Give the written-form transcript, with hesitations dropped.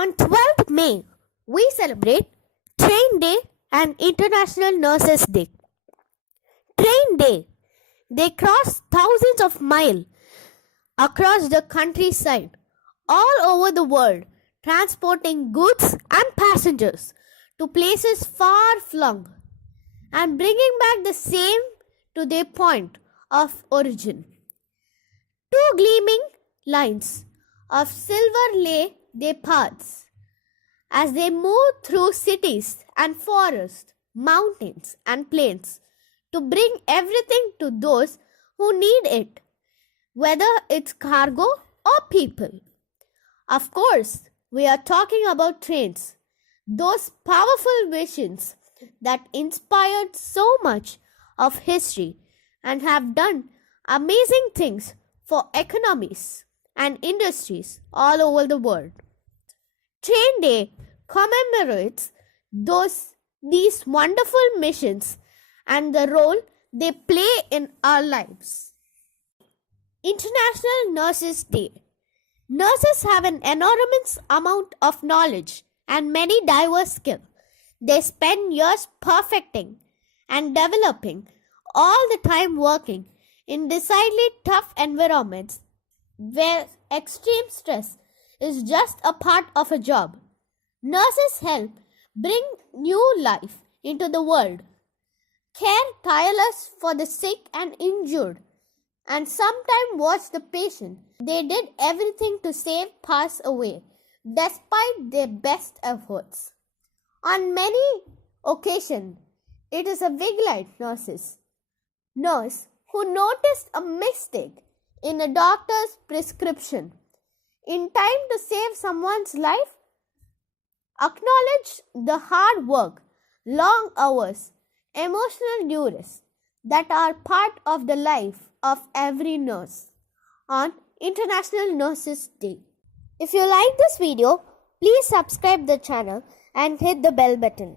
On 12th May, we celebrate Train Day and International Nurses Day. Train Day. They cross thousands of miles across the countryside, all over the world, transporting goods and passengers to places far flung and bringing back the same to their point of origin. Two gleaming lines of silver lay their paths as they moved through cities and forests, mountains and plains to bring everything to those who need it, whether it's cargo or people. Of course, we are talking about trains, those powerful visions that inspired so much of history and have done amazing things for economies and industries all over the world. Train Day commemorates these wonderful missions and the role they play in our lives. International Nurses Day. Nurses have an enormous amount of knowledge and many diverse skills. They spend years perfecting and developing, all the time working in decidedly tough environments where extreme stress is just a part of a job. Nurses help bring new life into the world, care tireless for the sick and injured, and sometimes watch the patient they did everything to save pass away despite their best efforts. On many occasions, it is a Vigilite nurse who noticed a mistake in a doctor's prescription in time to save someone's life. Acknowledge the hard work, long hours, emotional duress that are part of the life of every nurse on International Nurses Day. If you like this video, please subscribe the channel and hit the bell button.